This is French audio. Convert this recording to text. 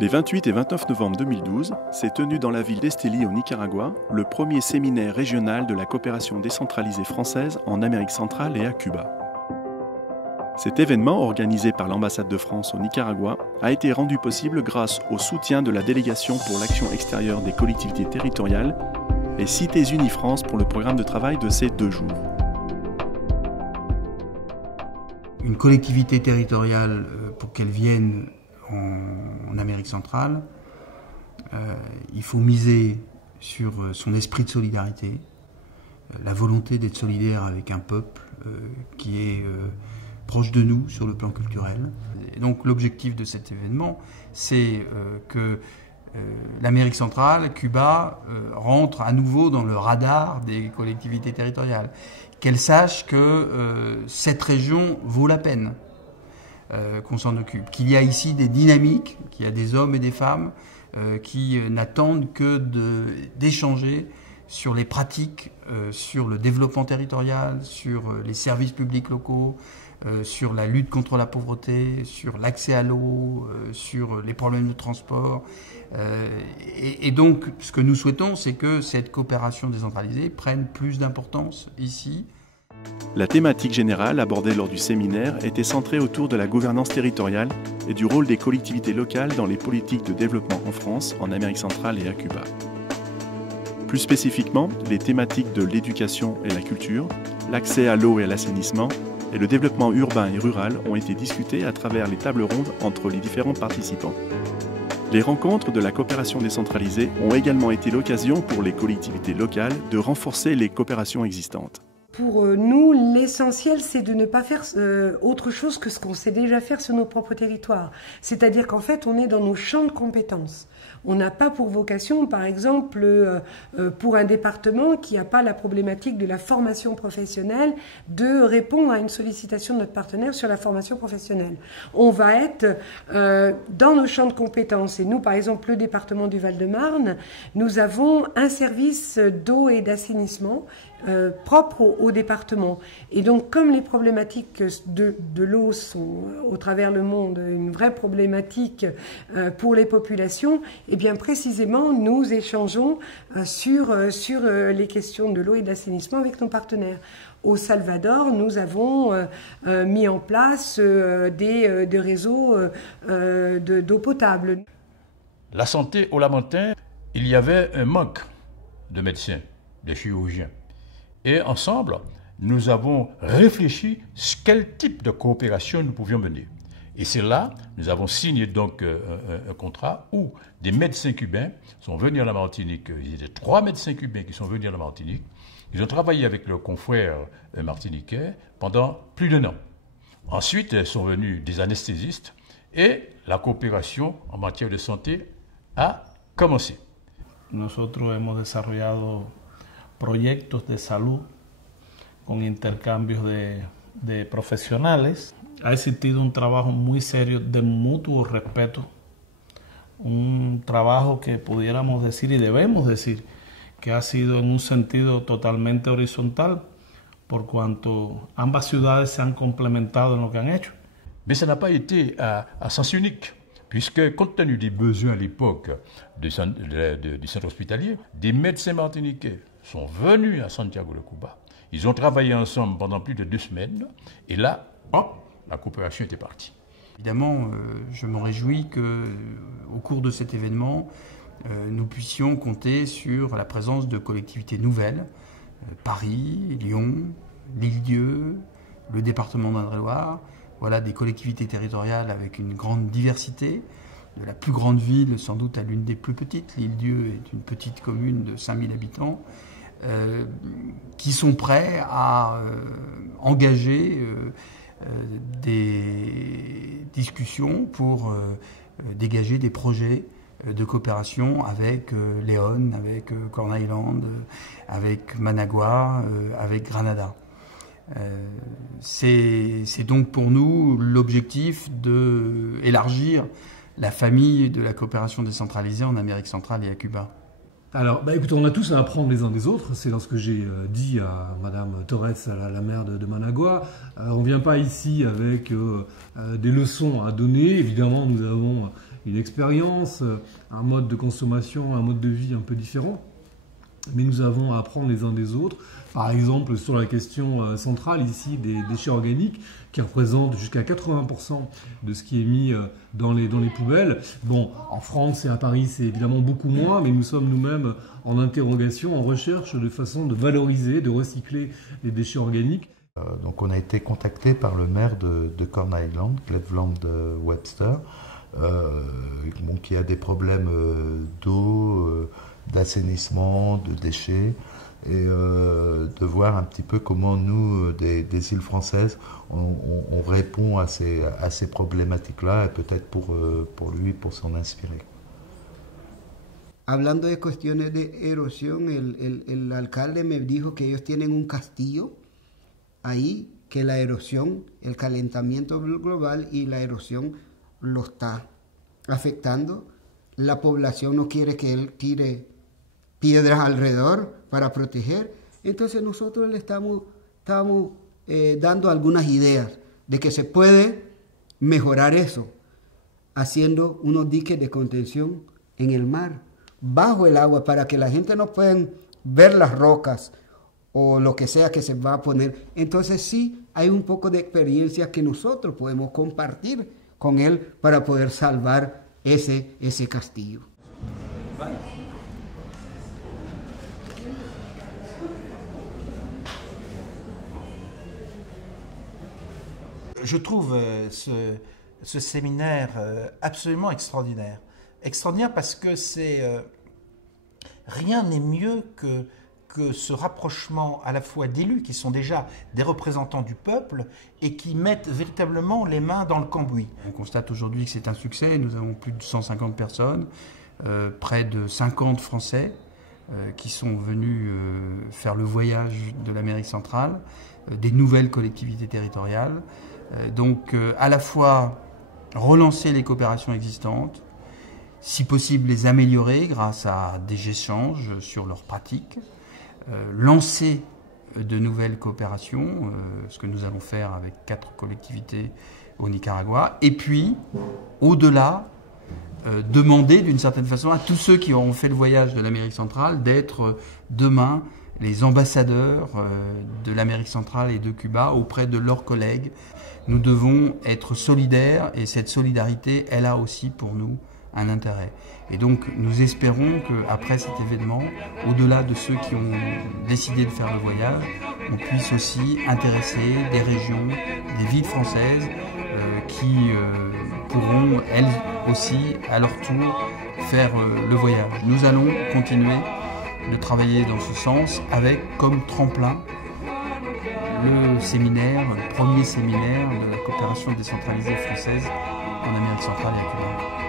Les 28 et 29 novembre 2012 s'est tenu dans la ville d'Estelí au Nicaragua le premier séminaire régional de la coopération décentralisée française en Amérique centrale et à Cuba. Cet événement, organisé par l'ambassade de France au Nicaragua, a été rendu possible grâce au soutien de la délégation pour l'action extérieure des collectivités territoriales et Cités Unies France pour le programme de travail de ces 2 jours. Une collectivité territoriale, pour qu'elle vienne en Amérique centrale, il faut miser sur son esprit de solidarité, la volonté d'être solidaire avec un peuple qui est proche de nous sur le plan culturel. Et donc l'objectif de cet événement, c'est que l'Amérique centrale, Cuba, rentre à nouveau dans le radar des collectivités territoriales. Qu'elles sachent que cette région vaut la peine qu'on s'en occupe. Qu'il y a ici des dynamiques, qu'il y a des hommes et des femmes qui n'attendent que d'échanger sur les pratiques, sur le développement territorial, sur les services publics locaux, sur la lutte contre la pauvreté, sur l'accès à l'eau, sur les problèmes de transport. Et donc, ce que nous souhaitons, c'est que cette coopération décentralisée prenne plus d'importance ici. La thématique générale abordée lors du séminaire était centrée autour de la gouvernance territoriale et du rôle des collectivités locales dans les politiques de développement en France, en Amérique centrale et à Cuba. Plus spécifiquement, les thématiques de l'éducation et la culture, l'accès à l'eau et à l'assainissement et le développement urbain et rural ont été discutés à travers les tables rondes entre les différents participants. Les rencontres de la coopération décentralisée ont également été l'occasion pour les collectivités locales de renforcer les coopérations existantes. Pour nous, l'essentiel, c'est de ne pas faire autre chose que ce qu'on sait déjà faire sur nos propres territoires. C'est-à-dire qu'en fait, on est dans nos champs de compétences. On n'a pas pour vocation, par exemple, pour un département qui n'a pas la problématique de la formation professionnelle, de répondre à une sollicitation de notre partenaire sur la formation professionnelle. On va être dans nos champs de compétences. Et nous, par exemple, le département du Val-de-Marne, nous avons un service d'eau et d'assainissement propre au département. Et donc, comme les problématiques de l'eau sont, au travers le monde, une vraie problématique pour les populations, et bien précisément, nous échangeons sur les questions de l'eau et de l'assainissement avec nos partenaires. Au Salvador, nous avons mis en place des réseaux d'eau potable. La santé au Lamentin, il y avait un manque de médecins, de chirurgiens. Et ensemble, nous avons réfléchi quel type de coopération nous pouvions mener. Et c'est là, nous avons signé donc un contrat où des médecins cubains sont venus à la Martinique. Il y a 3 médecins cubains qui sont venus à la Martinique. Ils ont travaillé avec leurs confrères martiniquais pendant plus d'1 an. Ensuite, sont venus des anesthésistes et la coopération en matière de santé a commencé. Nosotros hemos desarrollado proyectos de salud con intercambios de profesionales. Ha existido un trabajo muy serio de mutuo respeto, un trabajo que pudiéramos decir y debemos decir que ha sido en un sentido totalmente horizontal, por cuanto ambas ciudades se han complementado en lo que han hecho. Mais ça n'a pas été à sens unique, puisque compte tenu des besoins à l'époque du centre hospitalier, des médecins martiniquais sont venus à Santiago de Cuba. Ils ont travaillé ensemble pendant plus de 2 semaines, et là, hop, la coopération était partie. Évidemment, je me réjouis qu'au cours de cet événement, nous puissions compter sur la présence de collectivités nouvelles, Paris, Lyon, l'Île-Dieu, le département d'Indre-et-Loire, voilà des collectivités territoriales avec une grande diversité, de la plus grande ville sans doute à l'une des plus petites. L'Île-Dieu est une petite commune de 5000 habitants, qui sont prêts à engager des discussions pour dégager des projets de coopération avec Léon, avec Corn Island, avec Managua, avec Granada. C'est donc pour nous l'objectif d'élargir la famille de la coopération décentralisée en Amérique centrale et à Cuba. Alors, écoutez, on a tous à apprendre les uns des autres. C'est lorsque j'ai dit à Madame Torres, la maire de Managua, on ne vient pas ici avec des leçons à donner. Évidemment, nous avons une expérience, un mode de consommation, un mode de vie un peu différent. Mais nous avons à apprendre les uns des autres. Par exemple, sur la question centrale ici des déchets organiques, qui représentent jusqu'à 80% de ce qui est mis dans les poubelles. Bon, en France et à Paris, c'est évidemment beaucoup moins, mais nous sommes nous-mêmes en interrogation, en recherche de façon de valoriser, de recycler les déchets organiques. Donc on a été contacté par le maire de Corn Island, Cleveland Webster, qui a des problèmes d'eau, d'assainissement, de déchets, et de voir un petit peu comment nous, des îles françaises, on répond à ces problématiques-là, et peut-être pour lui, pour s'en inspirer. Hablando de cuestiones de erosión, el alcalde me dijo que ellos tienen un castillo ahí, que la erosión, el calentamiento global y la erosión lo está afectando. La población no quiere que él tire piedras alrededor para proteger. Entonces nosotros le estamos dando algunas ideas de que se puede mejorar eso, haciendo unos diques de contención en el mar, bajo el agua, para que la gente no pueda ver las rocas o lo que sea que se va a poner. Entonces sí, hay un poco de experiencia que nosotros podemos compartir con él para poder salvar ese castillo. Je trouve ce séminaire absolument extraordinaire. Extraordinaire parce que rien n'est mieux que ce rapprochement à la fois d'élus qui sont déjà des représentants du peuple et qui mettent véritablement les mains dans le cambouis. On constate aujourd'hui que c'est un succès. Nous avons plus de 150 personnes, près de 50 Français qui sont venus faire le voyage de l'Amérique centrale, des nouvelles collectivités territoriales. Donc à la fois relancer les coopérations existantes, si possible les améliorer grâce à des échanges sur leurs pratiques, lancer de nouvelles coopérations, ce que nous allons faire avec 4 collectivités au Nicaragua, et puis au-delà, demander d'une certaine façon à tous ceux qui auront fait le voyage de l'Amérique centrale d'être demain les ambassadeurs de l'Amérique centrale et de Cuba auprès de leurs collègues. Nous devons être solidaires et cette solidarité, elle a aussi pour nous un intérêt. Et donc nous espérons qu'après cet événement, au-delà de ceux qui ont décidé de faire le voyage, on puisse aussi intéresser des régions, des villes françaises qui pourront elles aussi à leur tour faire le voyage. Nous allons continuer de travailler dans ce sens avec comme tremplin le séminaire, le premier séminaire de la coopération décentralisée française en Amérique centrale et à Cuba.